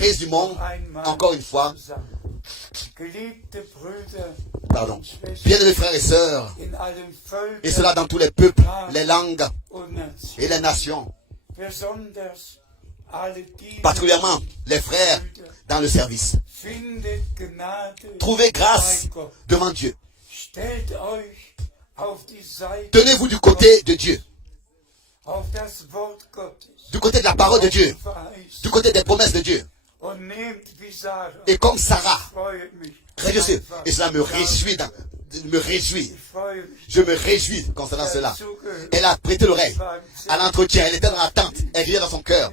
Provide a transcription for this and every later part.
Résumons encore une fois. Pardon. Bien-aimés frères et sœurs, et cela dans tous les peuples, les langues et les nations, particulièrement les frères dans le service. Trouvez grâce devant Dieu. Tenez-vous du côté de Dieu, du côté de la parole de Dieu, du côté des promesses de Dieu. Et comme Sarah, et cela me réjouit, je me réjouis concernant cela. Elle a prêté l'oreille à l'entretien, elle était dans l'attente, elle riait dans son cœur.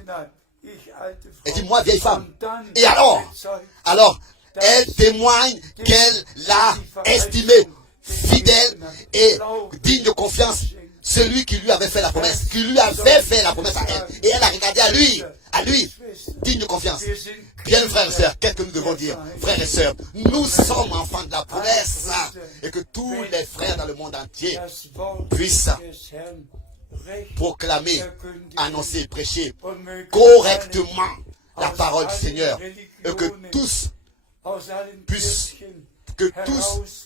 Elle dit, moi vieille femme. Et alors, elle témoigne qu'elle l'a estimé fidèle et digne de confiance, celui qui lui avait fait la promesse, qui lui avait fait la promesse à elle. Et elle a regardé à lui, digne de confiance. Bien, frères et sœurs, qu'est-ce que nous devons dire? Frères et sœurs, nous sommes enfants de la promesse, et que tous les frères dans le monde entier puissent proclamer, annoncer, prêcher correctement la parole du Seigneur, et que tous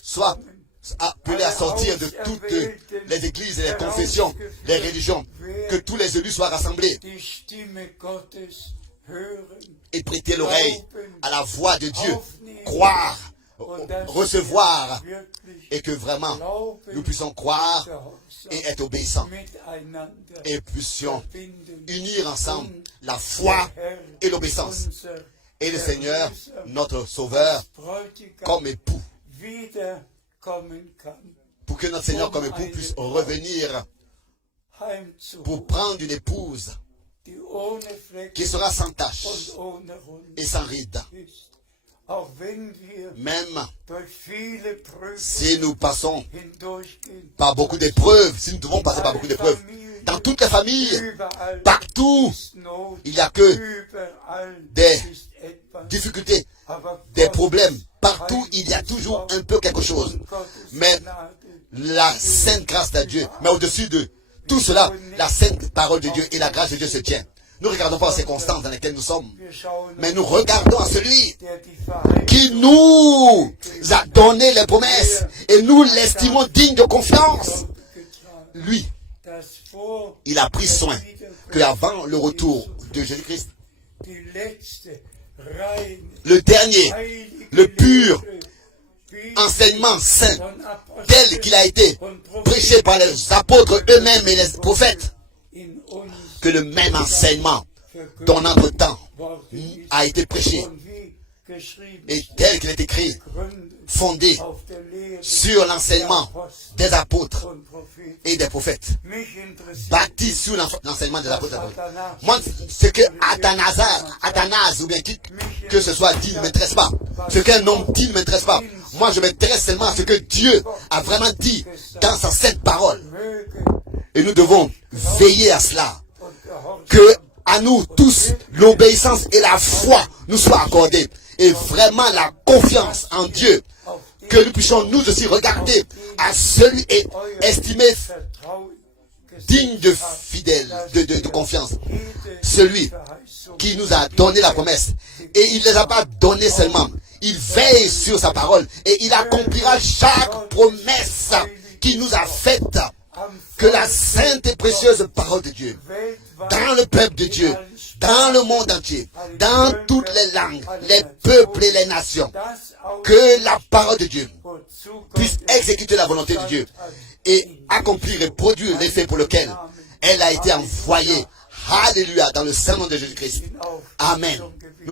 soient appelés à sortir de toutes les églises et les confessions, les religions, que tous les élus soient rassemblés et prêter l'oreille à la voix de Dieu, croire, recevoir, et que vraiment nous puissions croire et être obéissants, et puissions unir ensemble la foi et l'obéissance. Et le Seigneur, notre Sauveur, comme époux, pour que notre Seigneur comme époux puisse revenir pour prendre une épouse qui sera sans tache et sans ride. Même si nous passons par beaucoup d'épreuves, si nous devons passer par beaucoup d'épreuves, dans toutes les familles, partout, il n'y a que des difficultés, des problèmes. Partout, il y a toujours un peu quelque chose. Mais la sainte grâce de Dieu, mais au-dessus de tout cela, la sainte parole de Dieu et la grâce de Dieu se tient. Nous ne regardons pas aux circonstances dans lesquelles nous sommes, mais nous regardons à celui qui nous a donné les promesses et nous l'estimons digne de confiance. Lui, il a pris soin qu'avant le retour de Jésus-Christ, le dernier, le pur enseignement saint, tel qu'il a été prêché par les apôtres eux-mêmes et les prophètes, que le même enseignement dans notre temps a été prêché et tel qu'il est écrit, fondé sur l'enseignement des apôtres et des prophètes, bâti sur l'enseignement des apôtres et des prophètes. Moi, ce que Athanase ou bien qui que ce soit dit ne m'intéresse pas. Ce qu'un homme dit ne m'intéresse pas. Moi, je m'intéresse seulement à ce que Dieu a vraiment dit dans sa sainte parole. Et nous devons veiller à cela. Que à nous tous, l'obéissance et la foi nous soient accordées. Et vraiment la confiance en Dieu. Que nous puissions nous aussi regarder à celui et estimer digne de fidèle, de confiance. Celui qui nous a donné la promesse. Et il ne les a pas données seulement. Il veille sur sa parole. Et il accomplira chaque promesse qu'il nous a faite. Que la sainte et précieuse parole de Dieu, dans le peuple de Dieu, dans le monde entier, dans toutes les langues, les peuples et les nations, que la parole de Dieu puisse exécuter la volonté de Dieu et accomplir et produire l'effet pour lequel elle a été envoyée. Alléluia, dans le Saint nom de Jésus-Christ. Amen.